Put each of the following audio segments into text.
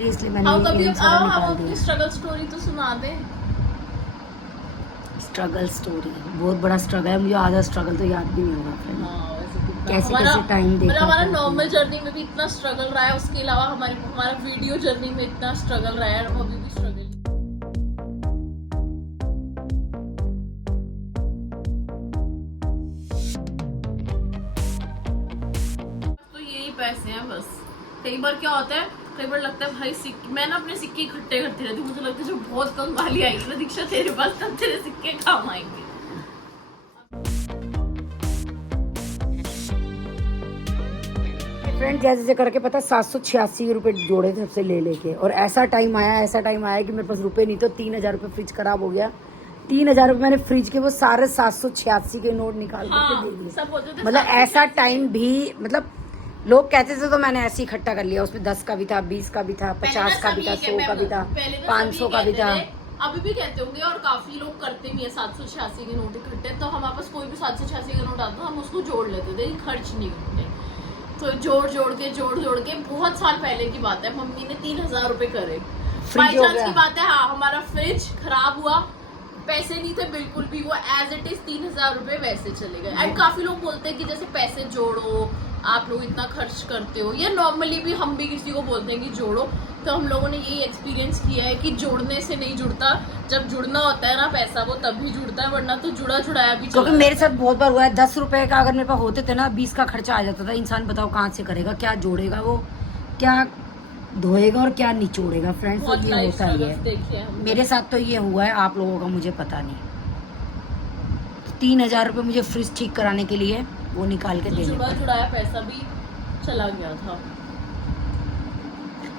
इसलिए मैंने हम कभी ये सारा हम निकाल अपनी दिया। स्ट्रगल स्टोरी तो सुना दे। स्ट्रगल स्टोरी बहुत बड़ा स्ट्रगल है, मुझे आधा स्ट्रगल तो याद भी नहीं होगा फ्रेंड। हाँ, वैसे कितना कैसे हमारा कैसे टाइम देखा हमारा था। नॉर्मल जर्नी में भी इतना स्ट्रगल रहा है, उसके अलावा हमारा वीडियो जर्नी में इतना स्ट्रगल रहा है, हम अभी भी स्ट्रगल। तो यही पैसे हैं बस। कई बार क्या होता है, कई बार लगता है भाई मैं ना अपने सिक्के इकट्ठे करती रहती हूँ। मुझे लगता है जब बहुत कंगाली आएगी ना दीक्षा तेरे पास, तब तेरे सिक्के काम आएंगे। फ्रेंड जैसे जैसे करके पता 786 रुपए जोड़े थे सबसे ले लेके, और ऐसा टाइम आया कि मेरे पास रुपए नहीं तो 3000 रुपए फ्रिज खराब हो गया। 3000 रुपए मैंने फ्रिज के वो सारे 786 के नोट निकाल करके दे दिए। सब बोलते थे मतलब ऐसा टाइम भी, मतलब लोग कहते थे तो मैंने ऐसे ही इकट्ठा कर लिया। उसमें 10 का भी था, 20 का भी था, 50 का भी था, 100 का भी था, 500 का भी था। अभी भी कहते होंगे और काफी लोग करते भी है 786 के नोट इकट्ठे। तो हमारे पास कोई भी 786 का नोट आता हम उसको जोड़ लेते थे, खर्च नहीं करते। तो जोड़ के बहुत साल पहले की बात है, मम्मी ने 3000 रुपए करे। बाई चांस की बात है, हाँ, हमारा फ्रिज खराब हुआ, पैसे नहीं थे बिल्कुल भी, वो एज इट इज 3000 रुपए वैसे चले गए। एंड काफी लोग बोलते हैं कि जैसे पैसे जोड़ो, आप लोग इतना खर्च करते हो, या नॉर्मली भी हम भी किसी को बोलते हैं कि जोड़ो। तो हम लोगों ने यही एक्सपीरियंस किया है कि जोड़ने से नहीं जुड़ता, जब जुड़ना होता है ना पैसा वो तभी जुड़ता है, वरना तो जुड़ा जुड़ाया भी। क्योंकि मेरे साथ बहुत बार हुआ है, 10 रुपए का अगर मेरे पास होते थे ना, 20 का खर्चा आ जाता था। इंसान बताओ कहाँ से करेगा, क्या जोड़ेगा वो, क्या धोएगा और क्या निचोड़ेगा। फ्रेंड्स तो ये होता ही है, मेरे साथ तो ये हुआ है, आप लोगों का मुझे पता नहीं। 3000 रुपए मुझे फ्रिज ठीक कराने के लिए वो निकाल के देने पड़े। जुड़ाया पैसा भी चला गया था।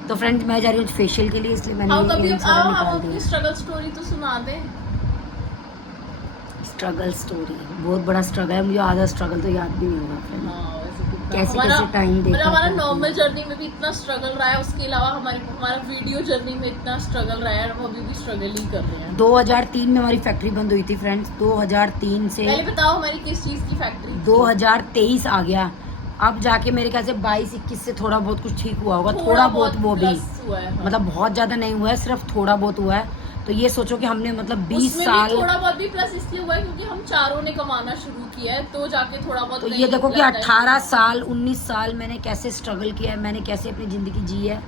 तो फ्रेंड्स मैं जा रही हूँ फेशियल के लिए, इसलिए मैंने ये सारा निकाल दिया। स्ट्रगल स्टोरी तो सुना दे। स्ट्रगल स्टोरी बहुत बड़ा स्ट्रगल है, मुझे आधा स्ट्रगल तो याद भी नहीं होगा फ्रेंड। हाँ, वैसे कितना कैसे कैसे टाइम देखा था। हमारा नॉर्मल जर्नी में भी इतना स्ट्रगल रहा है, उसके अलावा हमारा वीडियो जर्नी में इतना स्ट्रगल रहा है, हम अभी भी स्ट्रगल ही कर रहे हैं। 2003 में हमारी फैक्ट्री बंद हुई थी फ्रेंड्स। 2003 से पहले बताओ हमारी किस चीज की फैक्ट्री? 2023 आ गया, अब जाके मेरे ख्याल से 22-21 से थोड़ा बहुत कुछ ठीक हुआ होगा, थोड़ा बहुत वो भी हुआ है, हाँ। मतलब बहुत ज्यादा नहीं हुआ है, सिर्फ थोड़ा बहुत हुआ है। तो ये सोचो कि हमने मतलब 20 साल, थोड़ा बहुत भी प्लस इसलिए हुआ है क्योंकि हम चारों ने कमाना शुरू किया है, तो जाके थोड़ा बहुत। तो ये देखो कि 18 साल 19 साल मैंने कैसे स्ट्रगल किया है, मैंने कैसे अपनी जिंदगी जी है,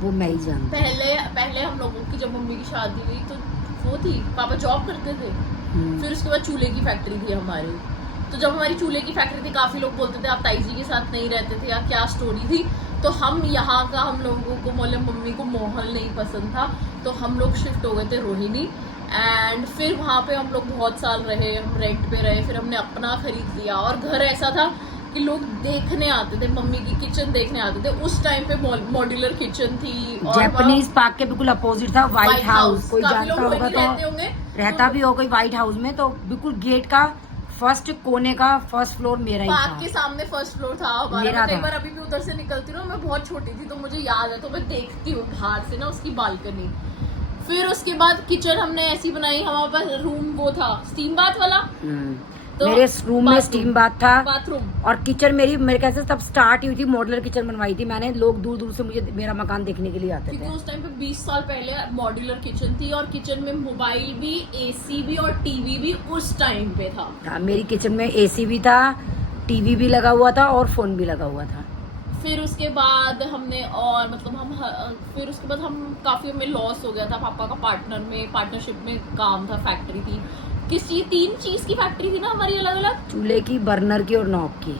वो मैं ही जानता हूं। पहले हम लोगों की जब मम्मी की शादी हुई तो वो थी, पापा जॉब करते थे। फिर उसके बाद चूल्हे की फैक्ट्री थी हमारी। तो जब हमारी चूल्हे की फैक्ट्री थी, काफी लोग बोलते थे आप ताई जी के साथ नहीं रहते थे, या क्या स्टोरी थी। तो हम यहाँ का, हम लोगों को मतलब मम्मी को मोहल नहीं पसंद था, तो हम लोग शिफ्ट हो गए थे रोहिणी। एंड फिर वहाँ पे हम लोग बहुत साल रहे, हम रेंट पे रहे, फिर हमने अपना खरीद लिया। और घर ऐसा था कि लोग देखने आते थे, मम्मी की किचन देखने आते थे। उस टाइम पे मॉड्यूलर किचन थी, जैपनीज पार्क के बिल्कुल अपोजिट था व्हाइट हाउस। कोई जानता होगा तो रहता भी हो कोई व्हाइट हाउस में, तो बिल्कुल गेट का फर्स्ट कोने का फर्स्ट फ्लोर मेरा ही था। पार्क के सामने फर्स्ट फ्लोर था हमारा। कई बार अभी भी उधर से निकलती हूँ, मैं बहुत छोटी थी तो मुझे याद है, तो मैं देखती हूँ बाहर से ना उसकी बालकनी। फिर उसके बाद किचन हमने ऐसी बनाई, हमारे पास रूम वो था स्टीम बाथ वाला। तो मेरे रूम में स्टीम बाथ था, बाथरूम और किचन मेरे कैसे तब स्टार्ट हुई थी, मॉड्यूलर किचन बनवाई थी मैंने। लोग दूर दूर से मुझे मेरा मकान देखने के लिए आते थे। उस टाइम पे 20 साल पहले मॉड्यूलर किचन थी, और किचन में मोबाइल भी, एसी भी और टीवी भी उस टाइम पे था। हाँ, मेरी किचन में एसी भी था, टीवी भी लगा हुआ था और फोन भी लगा हुआ था। फिर उसके बाद हमने और मतलब फिर उसके बाद हम काफी हमें लॉस हो गया था। पापा का पार्टनरशिप में काम था, फैक्ट्री थी। किस चीज, 3 चीज की फैक्ट्री थी ना हमारी अलग अलग, चूल्हे की, बर्नर की और नॉब की।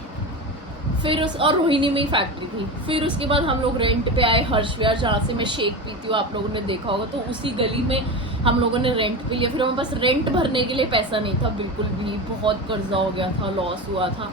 फिर और रोहिणी में ही फैक्ट्री थी। फिर उसके बाद हम लोग रेंट पे आए हर्ष विहार, जहाँ से मैं शेक पीती हूँ, आप लोगों ने देखा होगा। तो उसी गली में हम लोगों ने रेंट पे लिया। फिर हमें बस रेंट भरने के लिए पैसा नहीं था बिल्कुल भी, बहुत कर्जा हो गया था, लॉस हुआ था।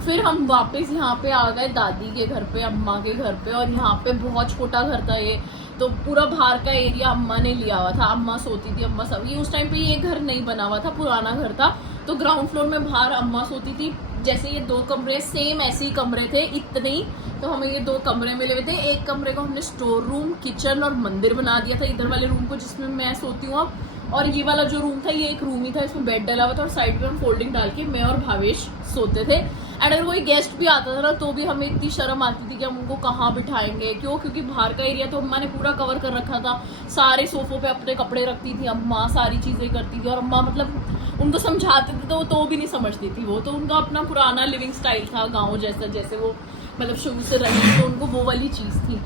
फिर हम वापस यहाँ पे आ गए दादी के घर पे, अम्मा के घर पे। और यहाँ पे बहुत छोटा घर था ये, तो पूरा बाहर का एरिया अम्मा ने लिया हुआ था। अम्मा सोती थी, अम्मा सब। ये उस टाइम पे ये घर नहीं बना हुआ था, पुराना घर था। तो ग्राउंड फ्लोर में बाहर अम्मा सोती थी। जैसे ये 2 कमरे सेम ऐसे ही कमरे थे, इतने ही। तो हमें ये 2 कमरे मिले हुए थे। एक कमरे को हमने स्टोर रूम, किचन और मंदिर बना दिया था, इधर वाले रूम को जिसमें मैं सोती हूँ अब। और ये वाला जो रूम था ये एक रूम ही था, इसमें बेड डला हुआ था, और साइड पे हम फोल्डिंग डाल के मैं और भावेश सोते थे। एंड अगर कोई गेस्ट भी आता था ना तो भी हमें इतनी शर्म आती थी कि हम उनको कहाँ बिठाएंगे, क्यों, क्योंकि बाहर का एरिया तो अम्मा ने पूरा कवर कर रखा था, सारे सोफों पे अपने कपड़े रखती थी अम्मा, सारी चीज़ें करती थी, और अम्मा मतलब उनको समझाते थे तो भी नहीं समझती थी वो, तो उनका अपना पुराना लिविंग स्टाइल था गाँव जैसा, जैसे वो मतलब शुरू से रही, तो उनको वो वाली चीज़ थी।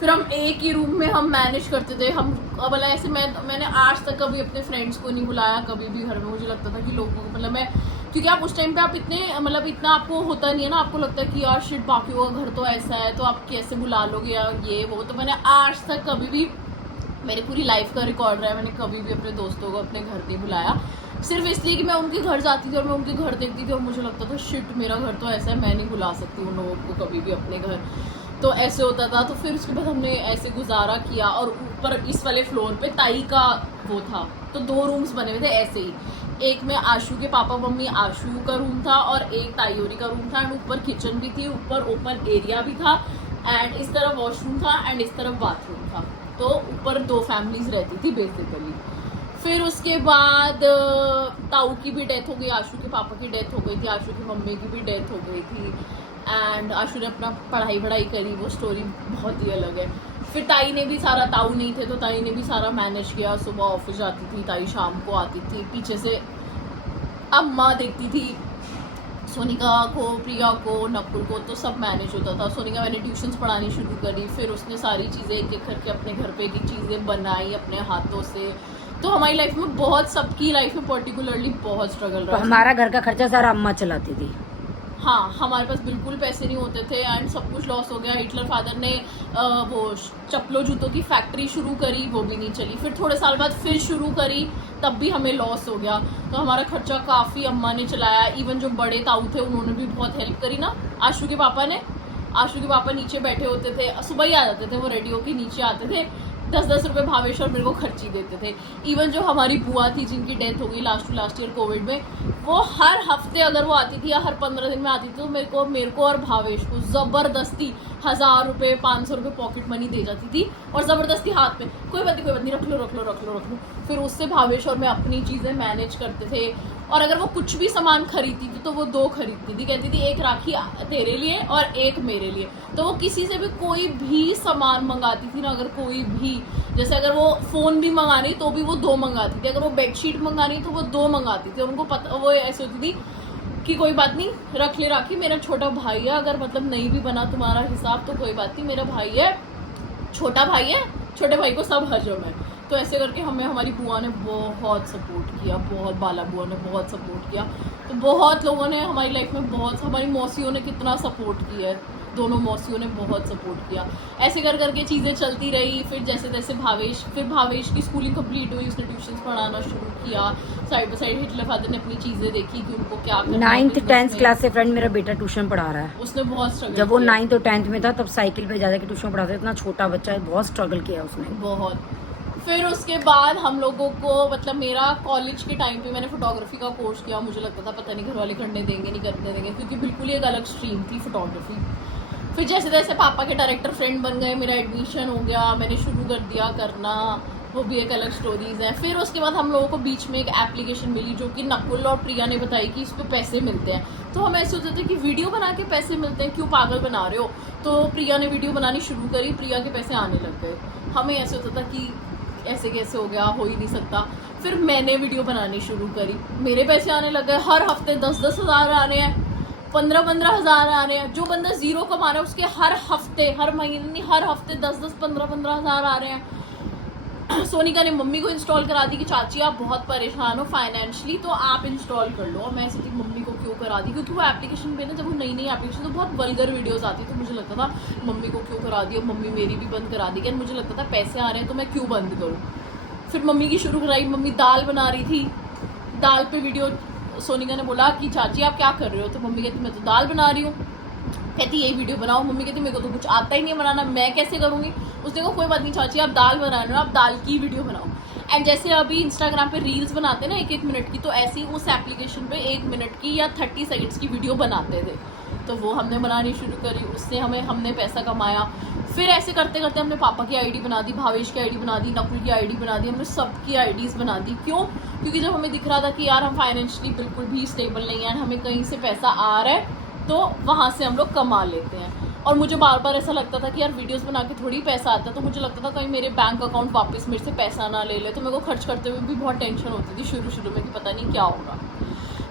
फिर हम एक ही रूम में हम मैनेज करते थे, हम भला ऐसे मैंने आज तक कभी अपने फ्रेंड्स को नहीं बुलाया कभी भी घर में। मुझे लगता था कि लोगों को मतलब मैं, क्योंकि आप उस टाइम पे आप इतने मतलब इतना आपको होता नहीं है ना, आपको लगता है कि यार शिट बाकियों का घर तो ऐसा है तो आप कैसे बुला लोगे या ये वो, तो मैंने आज तक कभी भी, मेरी पूरी लाइफ का रिकॉर्ड रहा है, मैंने कभी भी अपने दोस्तों को अपने घर नहीं बुलाया, सिर्फ इसलिए कि मैं उनके घर जाती थी और मैं उनके घर देखती थी और मुझे लगता था शिट मेरा घर तो ऐसा है, मैं नहीं बुला सकती उन लोगों को कभी भी अपने घर, तो ऐसे होता था। तो फिर उसके बाद हमने ऐसे गुजारा किया, और ऊपर इस वाले फ्लोर पे ताई का वो था, तो 2 रूम्स बने हुए थे ऐसे ही, एक में आशु के पापा मम्मी आशु का रूम था और एक ताईयोरी का रूम था, एंड ऊपर किचन भी थी, ऊपर ओपन एरिया भी था, एंड इस तरफ वॉशरूम था एंड इस तरफ बाथरूम था, तो ऊपर 2 फैमिलीज रहती थी बेसिकली। फिर उसके बाद ताऊ की भी डेथ हो गई, आशु के पापा की डेथ हो गई थी, आशु की मम्मी की भी डेथ हो गई थी, एंड आशु ने अपना पढ़ाई करी, वो स्टोरी बहुत ही अलग है। फिर ताई ने भी सारा, ताऊ नहीं थे तो ताई ने भी सारा मैनेज किया, सुबह ऑफिस जाती थी ताई, शाम को आती थी, पीछे से अम्मा देखती थी सोनिका को, प्रिया को, नकुल को, तो सब मैनेज होता था। सोनिका मैंने ट्यूशन्स पढ़ानी शुरू करी, फिर उसने सारी चीज़ें एक एक करके अपने घर पे एक चीज़ें बनाई अपने हाथों से, तो हमारी लाइफ में बहुत, सबकी लाइफ में पर्टिकुलरली बहुत स्ट्रगल रहा। तो हमारा घर का खर्चा सारा अम्मा चलाती थी। हाँ, हमारे पास बिल्कुल पैसे नहीं होते थे एंड सब कुछ लॉस हो गया। हिटलर फादर ने वो चप्पलों जूतों की फैक्ट्री शुरू करी, वो भी नहीं चली, फिर थोड़े साल बाद फिर शुरू करी, तब भी हमें लॉस हो गया, तो हमारा खर्चा काफ़ी अम्मा ने चलाया। इवन जो बड़े ताऊ थे उन्होंने भी बहुत हेल्प करी ना, आशु के पापा नीचे बैठे होते थे, सुबह ही आ जाते थे वो, रेडी होके नीचे आते थे, 10-10 रुपये भावेश और मेरे को खर्ची देते थे। इवन जो हमारी बुआ थी जिनकी डेथ हो गई लास्ट ईयर कोविड में, वो हर हफ्ते अगर वो आती थी या हर 15 दिन में आती थी, तो मेरे को और भावेश को ज़बरदस्ती 1000 रुपये 500 रुपये पॉकेट मनी दे जाती थी, और ज़बरदस्ती हाथ में, कोई बात नहीं रख लो। फिर उससे भावेश और मैं अपनी चीज़ें मैनेज करते थे, और अगर वो कुछ भी सामान खरीदती थी तो वो 2 खरीदती थी, कहती थी एक राखी तेरे लिए और एक मेरे लिए। तो वो किसी से भी कोई भी सामान मंगाती थी ना, अगर कोई भी, जैसे अगर वो फ़ोन भी मंगानी तो भी वो 2 मंगाती थी, अगर वो बेडशीट मंगानी तो वो 2 मंगाती थी, और उनको पता, वो ऐसे होती थी कि कोई बात नहीं, रख ले राखी, मेरा छोटा भाई है, अगर मतलब नहीं भी बना तुम्हारा हिसाब तो कोई बात नहीं, मेरा भाई है, छोटा भाई है, छोटे भाई को सब हजम है। तो ऐसे करके हमें हमारी बुआ ने बहुत सपोर्ट किया, बहुत, बाला बुआ ने बहुत सपोर्ट किया, तो बहुत लोगों ने हमारी लाइफ में, बहुत, हमारी मौसियों ने कितना सपोर्ट किया है, दोनों मौसियों ने बहुत सपोर्ट किया। ऐसे कर करके चीज़ें चलती रही। फिर जैसे जैसे भावेश की स्कूलिंग कंप्लीट हुई, उसने ट्यूशन्स पढ़ाना शुरू किया, side by side Hitler father ने अपनी चीज़ें देखी कि उनको क्या करना है। 9th 10th क्लास से फ्रेंड मेरा बेटा ट्यूशन पढ़ा रहा है, उसने बहुत स्ट्रगल, जब वो 9th और 10th में था तब साइकिल पे जाकर ट्यूशन पढ़ाता था, इतना छोटा बच्चा है, बहुत स्ट्रगल किया उसने, बहुत। फिर उसके बाद हम लोगों को, मतलब मेरा कॉलेज के टाइम पे मैंने फोटोग्राफी का कोर्स किया, मुझे लगता था पता नहीं घर वाले करने देंगे नहीं करने देंगे, क्योंकि बिल्कुल ही एक अलग स्ट्रीम थी फोटोग्राफी। फिर जैसे जैसे पापा के डायरेक्टर फ्रेंड बन गए, मेरा एडमिशन हो गया, मैंने शुरू कर दिया करना, वो भी एक अलग स्टोरीज है। फिर उसके बाद हम लोगों को बीच में एक एप्लीकेशन मिली जो कि नकुल और प्रिया ने बताई कि इस पर पैसे मिलते हैं, तो हम ऐसे सोचते थे कि वीडियो बना के पैसे मिलते हैं, क्यों पागल बना रहे हो। तो प्रिया ने वीडियो बनानी शुरू करी, प्रिया के पैसे आने लग गए। हमें ऐसे होता था कि ऐसे कैसे हो गया, हो ही नहीं सकता। फिर मैंने वीडियो बनानी शुरू करी, मेरे पैसे आने लग गए, हर हफ्ते 10-10 हज़ार आ रहे हैं, 15-15 हज़ार आ रहे हैं। जो बंदा जीरो कमा रहा है उसके हर हफ्ते, हर महीने नहीं, हर हफ्ते 10-10 15-15 हज़ार आ रहे हैं। सोनिका ने मम्मी को इंस्टॉल करा दी कि चाची आप बहुत परेशान हो फाइनेंशियली, तो आप इंस्टॉल कर लो। और मैं ऐसी थी मम्मी को क्यों करा दी, क्योंकि वो एप्लीकेशन पे ना, जब वो नई एप्लीकेशन तो बहुत वल्गर वीडियोस आती, तो मुझे लगता था मम्मी को क्यों करा दी, और मम्मी मेरी भी बंद करा दी, मुझे लगता था पैसे आ रहे हैं तो मैं क्यों बंद करूँ। फिर मम्मी की शुरू कराई, मम्मी दाल बना रही थी, दाल पे वीडियो, सोनिका ने बोला कि चाची आप क्या कर रहे हो, तो मम्मी कहती मैं तो दाल बना रही हूँ, कहती यही वीडियो बनाओ। मम्मी कहती मेरे को तो कुछ आता ही नहीं बनाना, मैं कैसे करूँगी। उसने कहा कोई बात नहीं चाची आप दाल बना रहे हो, आप दाल की वीडियो बनाओ। एंड जैसे अभी इंस्टाग्राम पे रील्स बनाते हैं ना 1-1 मिनट की, तो ऐसे ही उस एप्लीकेशन पे 1 मिनट की या 30 सेकंड्स की वीडियो बनाते थे, तो वो हमने बनानी शुरू करी, उससे हमने पैसा कमाया। फिर ऐसे करते करते हमने पापा की आईडी बना दी, भावेश की आईडी बना दी, नकुल की आईडी बना दी, हमने सबकी आईडीज़ बना दी। क्यों? क्योंकि जब हमें दिख रहा था कि यार हम फाइनेंशियली बिल्कुल भी स्टेबल नहीं है, हमें कहीं से पैसा आ रहा है तो वहाँ से हम लोग कमा लेते हैं। और मुझे बार बार ऐसा लगता था कि यार वीडियोस बना के थोड़ी पैसा आता है, तो मुझे लगता था कहीं मेरे बैंक अकाउंट वापस मेरे से पैसा ना ले ले, तो मेरे को खर्च करते हुए भी बहुत टेंशन होती थी शुरू में कि पता नहीं क्या होगा।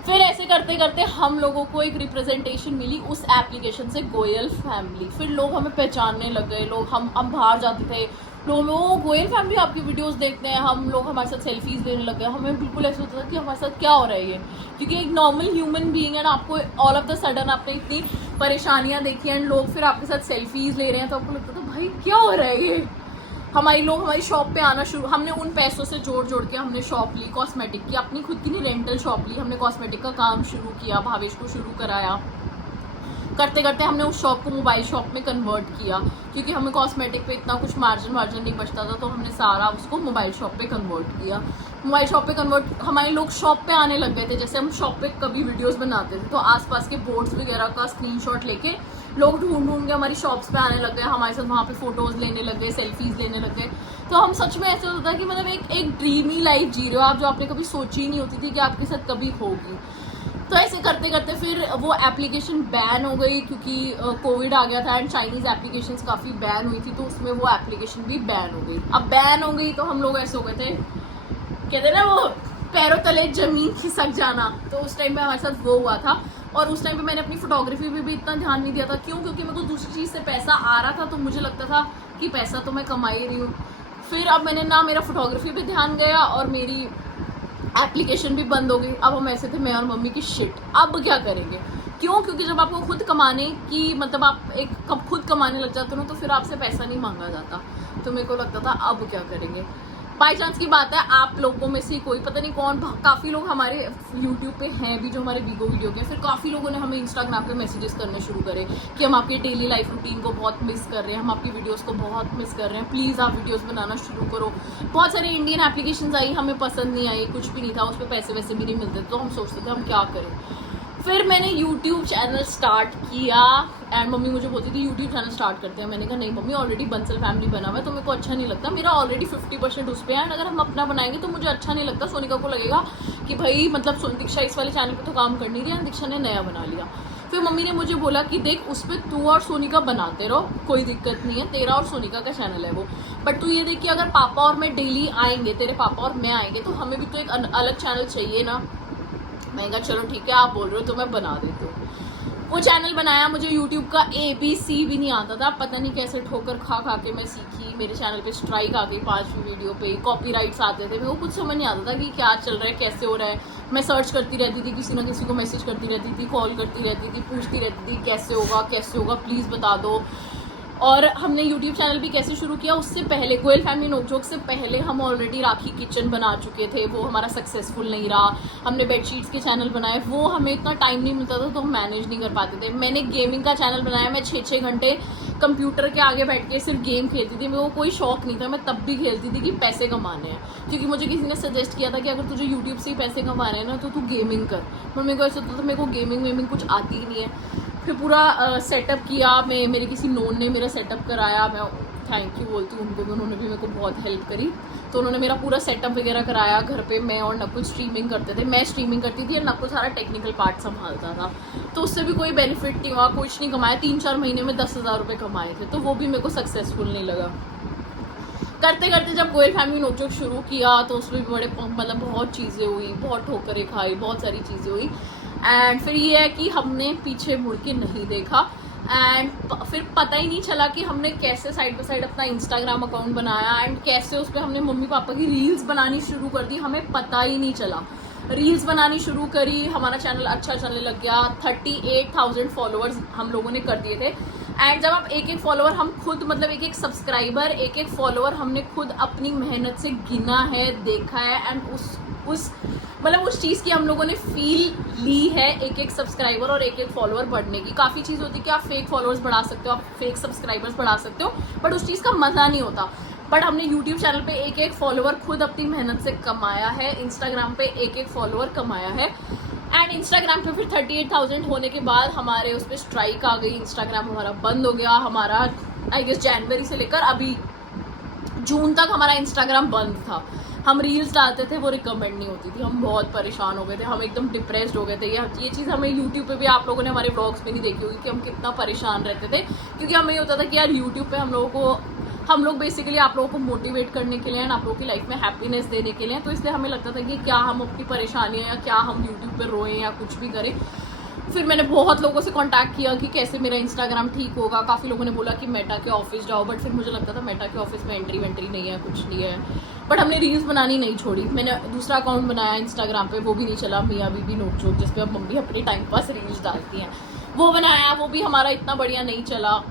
फिर ऐसे करते करते हम लोगों को एक रिप्रेजेंटेशन मिली उस एप्लीकेशन से, गोयल फैमिली। फिर लोग हमें पहचानने लग गए, लोग हम बाहर जाते थे, लोग वो गोयल फैमिली आपकी वीडियोस देखते हैं, हम लोग हमारे साथ सेल्फीज लेने लग गए। हमें बिल्कुल ऐसा होता था कि हमारे साथ क्या हो रहा है ये, क्योंकि एक नॉर्मल ह्यूमन बीइंग है ना, आपको ऑल ऑफ द सडन आपने इतनी परेशानियां देखी एंड लोग फिर आपके साथ सेल्फीज ले रहे हैं, तो आपको लगता था भाई क्या हो रहा है ये। हमारी शॉप पे आना शुरू, हमने उन पैसों से जोड़ के हमने शॉप ली कॉस्मेटिक की, अपनी खुद की नहीं रेंटल शॉप ली, हमने कॉस्मेटिक का काम शुरू किया, भावेश को शुरू कराया। करते करते हमने उस शॉप को मोबाइल शॉप में कन्वर्ट किया, क्योंकि हमें कॉस्मेटिक पे इतना कुछ मार्जिन नहीं बचता था, तो हमने सारा उसको मोबाइल शॉप पे कन्वर्ट किया। मोबाइल शॉप पे कन्वर्ट, हमारे लोग शॉप पे आने लग गए थे। जैसे हम शॉप पे कभी वीडियोस बनाते थे तो आसपास के बोर्ड्स वगैरह का स्क्रीनशॉट लेके लोग ढूंढ के हमारी शॉप्स पे आने लग गए, हमारे साथ वहाँ पे फोटोज लेने लग गए, सेल्फीज लेने लग गए। तो हम सच में ऐसा होता है कि मतलब एक ड्रीमी लाइफ जी रहे हो आप, जो आपने कभी सोची ही नहीं होती थी कि आपके साथ कभी होगी। तो ऐसे करते करते फिर वो एप्लीकेशन बैन हो गई, क्योंकि कोविड आ गया था एंड चाइनीज एप्लीकेशंस काफ़ी बैन हुई थी, तो उसमें वो एप्लीकेशन भी बैन हो गई। अब बैन हो गई तो हम लोग ऐसे हो गए थे, कहते ना वो पैरों तले जमीन खिसक जाना, तो उस टाइम पे हमारे साथ वो हुआ था। और उस टाइम पे मैंने अपनी फोटोग्राफी पे भी इतना ध्यान नहीं दिया था। क्यों? क्योंकि मेरे को दूसरी चीज़ से पैसा आ रहा था, तो मुझे लगता था कि पैसा तो मैं कमा ही रही हूँ। फिर अब मैंने ना मेरा फोटोग्राफी पे ध्यान गया और मेरी एप्लीकेशन भी बंद हो गई। अब हम ऐसे थे, मैं और मम्मी की शिट, अब क्या करेंगे। क्यों? क्योंकि जब आपको खुद कमाने की मतलब आप खुद कमाने लग जाते हो ना, तो फिर आपसे पैसा नहीं मांगा जाता। तो मेरे को लगता था अब क्या करेंगे। बाई चांस की बात है, आप लोगों में से कोई, पता नहीं कौन, काफ़ी लोग हमारे यूट्यूब पे हैं भी जो हमारे वीगो वीडियो के, फिर काफ़ी लोगों ने हमें इंस्टाग्राम पे मैसेजेस करने शुरू करे कि हम आपके डेली लाइफ रूटीन को बहुत मिस कर रहे हैं, हम आपकी वीडियोस को बहुत मिस कर रहे हैं, प्लीज़ आप वीडियोस बनाना शुरू करो। बहुत सारे इंडियन एप्लीकेशंस आई, हमें पसंद नहीं आई, कुछ भी नहीं था, उस पर पैसे वैसे भी नहीं मिलते, तो हम सोचते थे हम क्या करें। फिर मैंने यूट्यूब चैनल स्टार्ट किया एंड मम्मी मुझे बोलती थी यूट्यूब चैनल स्टार्ट करते हैं। मैंने कहा नहीं मम्मी, ऑलरेडी बंसल फैमिली बना हुआ है, तो मेरे को अच्छा नहीं लगता, मेरा ऑलरेडी 50% उस पर है, एंड अगर हम अपना बनाएंगे तो मुझे अच्छा नहीं लगता। सोनिका को लगेगा कि भाई मतलब दीक्षा इस वाले चैनल पे तो काम कर नहीं रही है, दीक्षा ने नया बना लिया। फिर मम्मी ने मुझे बोला कि देख उस पर तू और सोनिका बनाते रहो, कोई दिक्कत नहीं है, तेरा और सोनिका का चैनल है वो, बट तू ये देख कि अगर पापा और मैं डेली आएंगे, तेरे पापा और मैं आएंगे, तो हमें भी तो एक अलग चैनल चाहिए ना। मैं कहा चलो ठीक है, आप बोल रहे हो तो मैं बना देती हूँ। वो चैनल बनाया, मुझे यूट्यूब का ABC भी नहीं आता था, पता नहीं कैसे ठोकर खा के मैं सीखी। मेरे चैनल पे स्ट्राइक आ गई 5वीं वीडियो पे, कॉपीराइट्स आते थे, मेरे को कुछ समझ नहीं आता था कि क्या चल रहा है, कैसे हो रहा है। मैं सर्च करती रहती थी, किसी ना किसी को मैसेज करती रहती थी, कॉल करती रहती थी, पूछती रहती थी कैसे होगा प्लीज़ बता दो। और हमने यूट्यूब चैनल भी कैसे शुरू किया, उससे पहले गोयल फैमिली नोकझोंक से पहले हम ऑलरेडी राखी किचन बना चुके थे, वो हमारा सक्सेसफुल नहीं रहा। हमने बेडशीट्स के चैनल बनाए, वो हमें इतना टाइम नहीं मिलता था, तो हम मैनेज नहीं कर पाते थे। मैंने गेमिंग का चैनल बनाया, मैं 6-6 घंटे कंप्यूटर के आगे बैठ के सिर्फ गेम खेलती थी। मेरे को कोई शौक नहीं था, मैं तब भी खेलती थी कि पैसे कमाने हैं, क्योंकि मुझे किसी ने सजेस्ट किया था कि अगर तुझे यूट्यूब से ही पैसे कमाने हैं ना, तो तू गेमिंग कर। पर मेरे को ऐसा होता था मेरे को गेमिंग वेमिंग कुछ आती ही नहीं है। फिर पूरा सेटअप किया, मेरे किसी नोन ने मेरा सेटअप कराया, मैं थैंक यू बोलती हूँ उनको भी, उन्होंने भी मेरे को बहुत हेल्प करी। तो उन्होंने मेरा पूरा सेटअप वगैरह कराया घर पे। मैं और नकुल स्ट्रीमिंग करते थे, मैं स्ट्रीमिंग करती थी और नकुल सारा टेक्निकल पार्ट संभालता था। तो उससे भी कोई बेनिफिट नहीं हुआ, कुछ नहीं कमाया। 3-4 महीने में 10,000 रुपये कमाए थे, तो वो भी मेरे को सक्सेसफुल नहीं लगा। करते करते जब गोयल फैमिली नोकझोंक शुरू किया, तो उसमें भी बड़े मतलब बहुत चीज़ें हुई, बहुत ठोकरें खाई, बहुत सारी चीज़ें हुई। एंड फिर ये है कि हमने पीछे मुड़ के नहीं देखा, एंड फिर पता ही नहीं चला कि हमने कैसे साइड बाय साइड अपना इंस्टाग्राम अकाउंट बनाया एंड कैसे उस पर हमने मम्मी पापा की रील्स बनानी शुरू कर दी, हमें पता ही नहीं चला। रील्स बनानी शुरू करी, हमारा चैनल अच्छा चलने लग गया। 38,000 फॉलोअर्स हम लोगों ने कर दिए थे। एंड जब आप एक फॉलोअर हम खुद मतलब एक सब्सक्राइबर, एक फॉलोअर हमने खुद अपनी मेहनत से गिना है, देखा है, एंड उस चीज़ की हम लोगों ने फील ली है, एक सब्सक्राइबर और एक फॉलोअर बढ़ने की। काफ़ी चीज़ होती है कि आप फेक फॉलोअर्स बढ़ा सकते हो, आप फेक सब्सक्राइबर्स बढ़ा सकते हो, बट उस चीज़ का मज़ा नहीं होता। बट हमने यूट्यूब चैनल पे एक फॉलोअर खुद अपनी मेहनत से कमाया है, इंस्टाग्राम पे एक फॉलोअर कमाया है। एंड इंस्टाग्राम पे फिर 38,000 होने के बाद हमारे उस पर स्ट्राइक आ गई, इंस्टाग्राम हमारा बंद हो गया। हमारा आई गेस जनवरी से लेकर अभी जून तक हमारा इंस्टाग्राम बंद था, हम रील्स डालते थे वो रिकमेंड नहीं होती थी, हम बहुत परेशान हो गए थे, हम एकदम डिप्रेस्ड हो गए थे। ये चीज़ हमें यूट्यूब पे भी आप लोगों ने हमारे व्लॉग्स में नहीं देखी होगी कि हम कितना परेशान रहते थे, क्योंकि हमें ये होता था कि यार यूट्यूब पे हम लोग बेसिकली आप लोगों को मोटिवेट करने के लिए एंड आप लोगों की लाइफ में हैप्पीनेस देने के लिए, तो इसलिए हमें लगता था कि क्या हम अपनी परेशानियाँ या क्या हम यूट्यूब पर रोएं या कुछ भी करें। फिर मैंने बहुत लोगों से कांटेक्ट किया कि कैसे मेरा इंस्टाग्राम ठीक होगा। काफ़ी लोगों ने बोला कि मेटा के ऑफिस जाओ, बट फिर मुझे लगता था मेटा के ऑफिस में एंट्री नहीं है, कुछ नहीं है। बट हमने रील्स बनानी नहीं छोड़ी, मैंने दूसरा अकाउंट बनाया इंस्टाग्राम पे, वो भी नहीं चला, मियाँ बीबी नोकझोंक, जिस पे अब मम्मी अपनी टाइम पास रील्स डालती हैं, वो बनाया, वो भी हमारा इतना बढ़िया नहीं चला।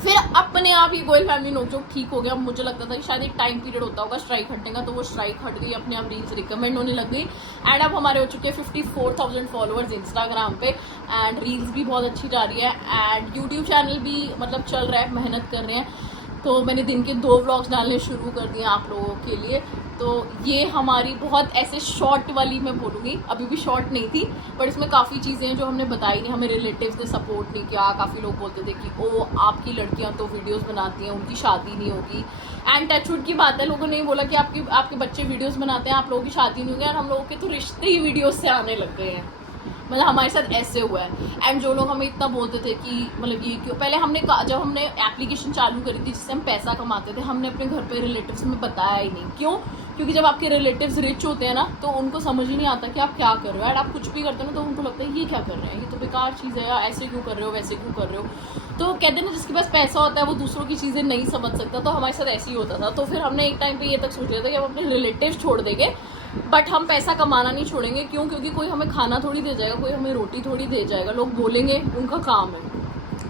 फिर अपने आप ही गोयल फैमिली नोकझोंक ठीक हो गया। मुझे लगता था कि शायद एक टाइम पीरियड होता होगा स्ट्राइक हटने का, तो वो स्ट्राइक हट गई, अपने आप रील्स रिकमेंड होने लग गई एंड अब हमारे हो चुके हैं 54,000 फॉलोअर्स इंस्टाग्राम पे एंड रील्स भी बहुत अच्छी जा रही है एंड यूट्यूब चैनल भी मतलब चल रहा है, मेहनत कर रहे हैं। तो मैंने दिन के 2 व्लॉग्स डालने शुरू कर दिए आप लोगों के लिए। तो ये हमारी बहुत ऐसे शॉर्ट वाली मैं बोलूँगी, अभी भी शॉर्ट नहीं थी, बट इसमें काफ़ी चीज़ें हैं जो हमने बताई नहीं, हमें रिलेटिव्स ने सपोर्ट नहीं किया। काफ़ी लोग बोलते थे कि ओ आपकी लड़कियां तो वीडियोस बनाती हैं, उनकी शादी नहीं होगी एंड टचवुड की बात है, लोगों ने बोला कि आपके बच्चे वीडियोस बनाते हैं, आप लोगों की शादी नहीं होगी और हम लोगों के तो रिश्ते ही वीडियोस से आने लग गए हैं। मतलब हमारे साथ ऐसे हुआ है एंड जो लोग हमें इतना बोलते थे कि मतलब ये क्यों, पहले जब हमने एप्लीकेशन चालू करी थी जिससे हम पैसा कमाते थे, हमने अपने घर पे रिलेटिव्स में बताया ही नहीं। क्यों? क्योंकि जब आपके रिलेटिव्स रिच होते हैं ना, तो उनको समझ ही नहीं आता कि आप क्या कर रहे हो एंड आप कुछ भी करते हो ना तो उनको लगता है ये क्या कर रहे हैं, ये तो बेकार चीज़ है, या ऐसे क्यों कर रहे हो, वैसे क्यों कर रहे हो। तो कहते हैं ना जिसके पास पैसा होता है वो दूसरों की चीज़ें नहीं समझ सकता, तो हमारे साथ ऐसे ही होता था। तो फिर हमने एक टाइम पे ये तक सोच लिया था कि हम अपने रिलेटिव्स छोड़ देंगे, बट हम पैसा कमाना नहीं छोड़ेंगे। क्यों? क्योंकि कोई हमें खाना थोड़ी दे जाएगा, कोई हमें रोटी थोड़ी दे जाएगा, लोग बोलेंगे, उनका काम है।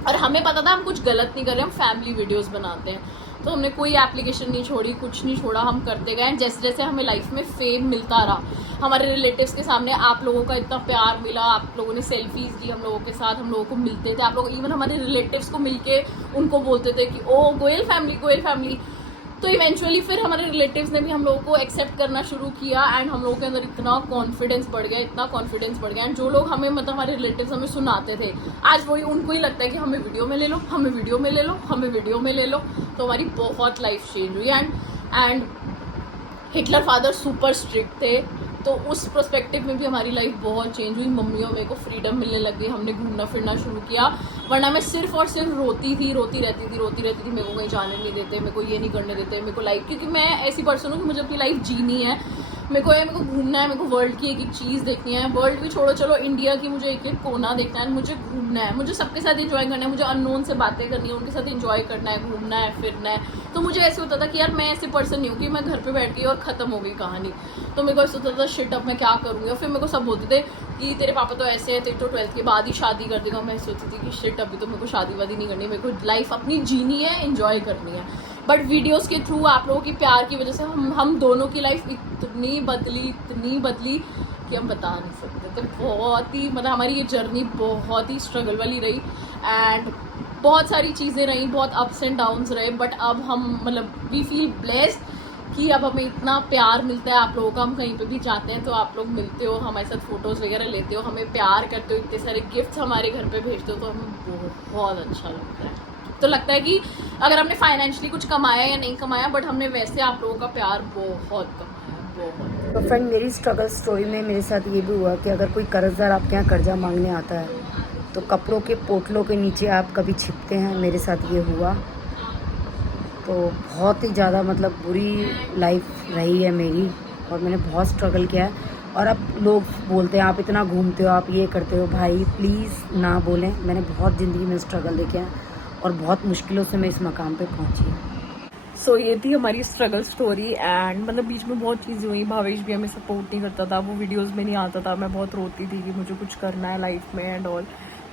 और हमें पता था हम कुछ गलत नहीं कर रहे, हम फैमिली वीडियोस बनाते हैं, तो हमने कोई एप्लीकेशन नहीं छोड़ी, कुछ नहीं छोड़ा, हम करते गए। जैसे जैसे हमें लाइफ में फेम मिलता रहा, हमारे रिलेटिव्स के सामने आप लोगों का इतना प्यार मिला, आप लोगों ने सेल्फीज की हम लोगों के साथ, हम लोगों को मिलते थे, आप लोग इवन हमारे रिलेटिव्स को मिलके उनको बोलते थे कि ओ गोयल फैमिली। तो इवेंचुअली फिर हमारे रिलेटिव्स ने भी हम लोगों को एक्सेप्ट करना शुरू किया एंड हम लोगों के अंदर इतना कॉन्फिडेंस बढ़ गया एंड जो लोग हमें मतलब हमारे रिलेटिव्स हमें सुनाते थे, आज वही उनको ही लगता है कि हमें वीडियो में ले लो, हमें वीडियो में ले लो, हमें वीडियो में ले लो। तो हमारी बहुत लाइफ चेंज हुई and Hitler father super strict थे, तो उस पर्सपेक्टिव में भी हमारी लाइफ बहुत चेंज हुई। मम्मी और मेरे को फ्रीडम मिलने लग गई, हमने घूमना फिरना शुरू किया, वरना मैं सिर्फ और सिर्फ रोती रहती थी। मेरे को कहीं जाने नहीं देते, मेरे को ये नहीं करने देते, मेरे को लाइफ, क्योंकि मैं ऐसी पर्सन हूँ कि मुझे अपनी लाइफ जीनी है, मेरे को घूमना है, मेरे को वर्ल्ड की एक एक चीज़ देखनी है। वर्ल्ड भी छोड़ो, चलो इंडिया की मुझे एक एक कोना देखना है, मुझे घूमना है, मुझे सबके साथ एंजॉय करना है, मुझे अननोन से बातें करनी है, उनके साथ एंजॉय करना है, घूमना है, फिरना है। तो मुझे ऐसे होता था कि यार मैं ऐसे पर्सन नहीं हूँ कि मैं घर पे बैठ गई और ख़त्म हो गई कहानी। तो मेरे को ऐसा होता था शिट अब मैं क्या करूँगी। और फिर मेरे को सब बोलते थे कि तेरे पापा तो ऐसे हैं, तेरे तो 12th के बाद ही शादी कर देगा। मैं सोचती थी कि शिट अभी तो मेरे को शादी वादी नहीं करनी, मेरे को लाइफ अपनी जीनी है, एंजॉय करनी है। बट वीडियोस के थ्रू आप लोगों की प्यार की वजह से हम दोनों की लाइफ इतनी बदली कि हम बता नहीं सकते। तो बहुत ही मतलब हमारी ये जर्नी बहुत ही स्ट्रगल वाली रही एंड बहुत सारी चीज़ें रही, बहुत अप्स एंड डाउन्स रहे, बट अब हम मतलब वी फील ब्लेस्ड कि अब हमें इतना प्यार मिलता है आप लोगों का। हम कहीं पे भी जाते हैं तो आप लोग मिलते हो, हमारे साथ फ़ोटोज़ वगैरह लेते हो, हमें प्यार करते हो, इतने सारे गिफ्ट्स हमारे घर पे भेजते हो, तो हमें बहुत अच्छा लगता है। तो लगता है कि अगर हमने फाइनेंशियली कुछ कमाया या नहीं कमाया, बट हमने वैसे आप लोगों का प्यार बहुत कमाया, बहुत। तो फ्रेंड मेरी स्ट्रगल स्टोरी में मेरे साथ ये भी हुआ कि अगर कोई कर्जदार आपके यहाँ कर्जा मांगने आता है तो कपड़ों के पोटलों के नीचे आप कभी छिपते हैं। मेरे साथ ये हुआ, तो बहुत ही ज़्यादा मतलब बुरी लाइफ रही है मेरी और मैंने बहुत स्ट्रगल किया है। और अब लोग बोलते हैं आप इतना घूमते हो, आप ये करते हो। भाई प्लीज़ ना बोलें, मैंने बहुत ज़िंदगी में स्ट्रगल देखे हैं और बहुत मुश्किलों से मैं इस मकाम पे पहुंची। सो ये थी हमारी स्ट्रगल स्टोरी एंड मतलब बीच में बहुत चीज़ें हुई। भावेश भी हमें सपोर्ट नहीं करता था, वो वीडियोस में नहीं आता था, मैं बहुत रोती थी कि मुझे कुछ करना है लाइफ में एंड ऑल।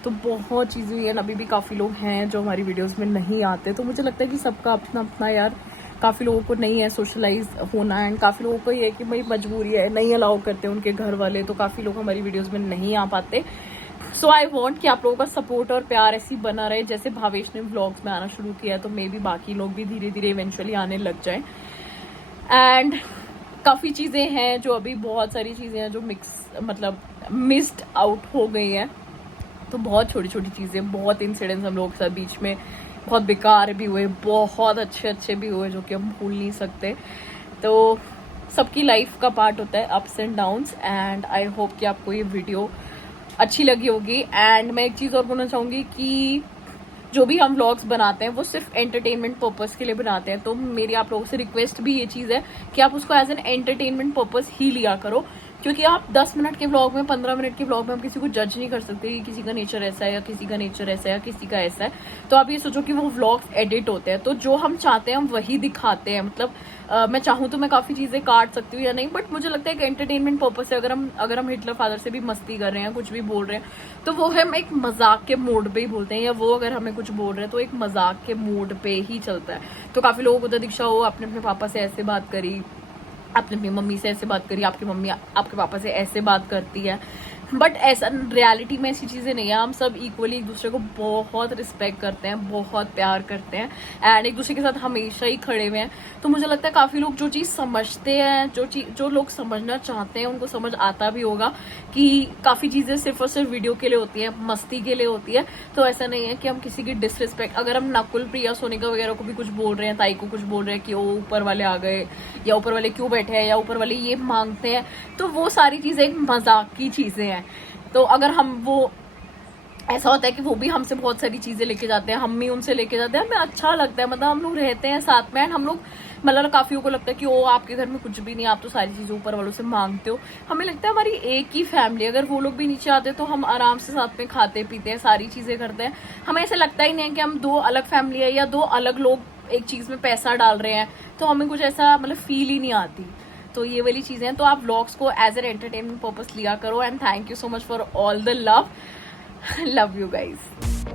तो बहुत चीज़ें हुई एंड अभी भी काफ़ी लोग हैं जो हमारी वीडियोस में नहीं आते। तो मुझे लगता है कि सबका अपना अपना यार, काफ़ी लोगों को नहीं है सोशलाइज होना एंड काफ़ी लोगों को ये है कि भाई मजबूरी है, नहीं अलाउ करते उनके घर वाले, तो काफ़ी लोग हमारी वीडियोज़ में नहीं आ पाते। सो आई वॉन्ट कि आप लोगों का सपोर्ट और प्यार ऐसी बना रहे। जैसे भावेश ने व्लॉग्स में आना शुरू किया तो मे बी बाकी लोग भी धीरे धीरे इवेंचुअली आने लग जाएं। एंड काफ़ी चीज़ें हैं जो अभी, बहुत सारी चीज़ें हैं जो मिस्ड आउट हो गई हैं। तो बहुत छोटी छोटी चीज़ें, बहुत इंसिडेंट्स हम लोगों के साथ बीच में बहुत बेकार भी हुए, बहुत अच्छे अच्छे भी हुए जो कि हम भूल नहीं सकते। तो सबकी लाइफ का पार्ट होता है ups and downs, and I hope कि आपको ये वीडियो अच्छी लगी होगी। एंड मैं एक चीज़ और बोलना चाहूँगी कि जो भी हम व्लॉग्स बनाते हैं वो सिर्फ एंटरटेनमेंट पर्पस के लिए बनाते हैं, तो मेरी आप लोगों से रिक्वेस्ट भी ये चीज़ है कि आप उसको एज एन एंटरटेनमेंट पर्पस ही लिया करो, क्योंकि आप 10 मिनट के व्लॉग में, 15 मिनट के व्लॉग में हम किसी को जज नहीं कर सकते कि किसी का नेचर ऐसा है या किसी का नेचर ऐसा है या किसी का ऐसा है। तो आप ये सोचो कि वो व्लॉग्स एडिट होते हैं, तो जो हम चाहते हैं हम वही दिखाते हैं। मतलब मैं चाहूँ तो मैं काफ़ी चीज़ें काट सकती हूँ या नहीं, बट मुझे लगता है कि एंटरटेनमेंट पर्पस है। अगर हम हिटलर फादर से भी मस्ती कर रहे हैं, कुछ भी बोल रहे हैं, तो वो हम एक मजाक के मोड पे ही बोलते हैं, या वो अगर हमें कुछ बोल रहे हैं तो एक मजाक के मोड पे ही चलता है। तो काफ़ी लोगों को तो दीक्षा हो आपने अपने पापा से ऐसे बात करी, आपने अपनी मम्मी से ऐसे बात करी, आपकी मम्मी आपके पापा से ऐसे बात करती है, बट ऐसा रियलिटी में ऐसी चीज़ें नहीं है। हम सब इक्वली एक दूसरे को बहुत रिस्पेक्ट करते हैं, बहुत प्यार करते हैं, एंड एक दूसरे के साथ हमेशा ही खड़े हुए हैं। तो मुझे लगता है काफ़ी लोग जो चीज़ समझते हैं, जो लोग समझना चाहते हैं, उनको समझ आता भी होगा कि काफ़ी चीज़ें सिर्फ और सिर्फ वीडियो के लिए होती है, मस्ती के लिए होती है। तो ऐसा नहीं है कि हम किसी की डिसरिस्पेक्ट, अगर हम नकुल, प्रिया, सोनिका वगैरह को भी कुछ बोल रहे हैं, ताई को कुछ बोल रहे हैं कि वो ऊपर वाले आ गए, या ऊपर वाले क्यों बैठे हैं, या ऊपर वाले ये मांगते हैं, तो वो सारी चीज़ें एक मजाक की चीज़ें हैं। तो अगर हम वो ऐसा होता है कि वो भी हमसे बहुत सारी चीज़ें लेके जाते हैं, हम भी उनसे लेके जाते हैं, हमें अच्छा लगता है। मतलब हम लोग रहते हैं साथ में, एंड हम लोग मतलब काफ़ियों को लगता है कि ओ आपके घर में कुछ भी नहीं, आप तो सारी चीज़ें ऊपर वालों से मांगते हो। हमें लगता है हमारी एक ही फैमिली, अगर वो लोग भी नीचे आते तो हम आराम से साथ में खाते पीते हैं, सारी चीज़ें करते हैं। हमें ऐसा लगता ही नहीं है कि हम दो अलग फैमिली है या दो अलग लोग एक चीज़ में पैसा डाल रहे हैं, तो हमें कुछ ऐसा मतलब फील ही नहीं आती। तो ये वाली चीज़ें हैं। तो आप व्लॉग्स को एज एन एंटरटेनमेंट पर्पस लिया करो, and thank you so much for all the love. Love you guys.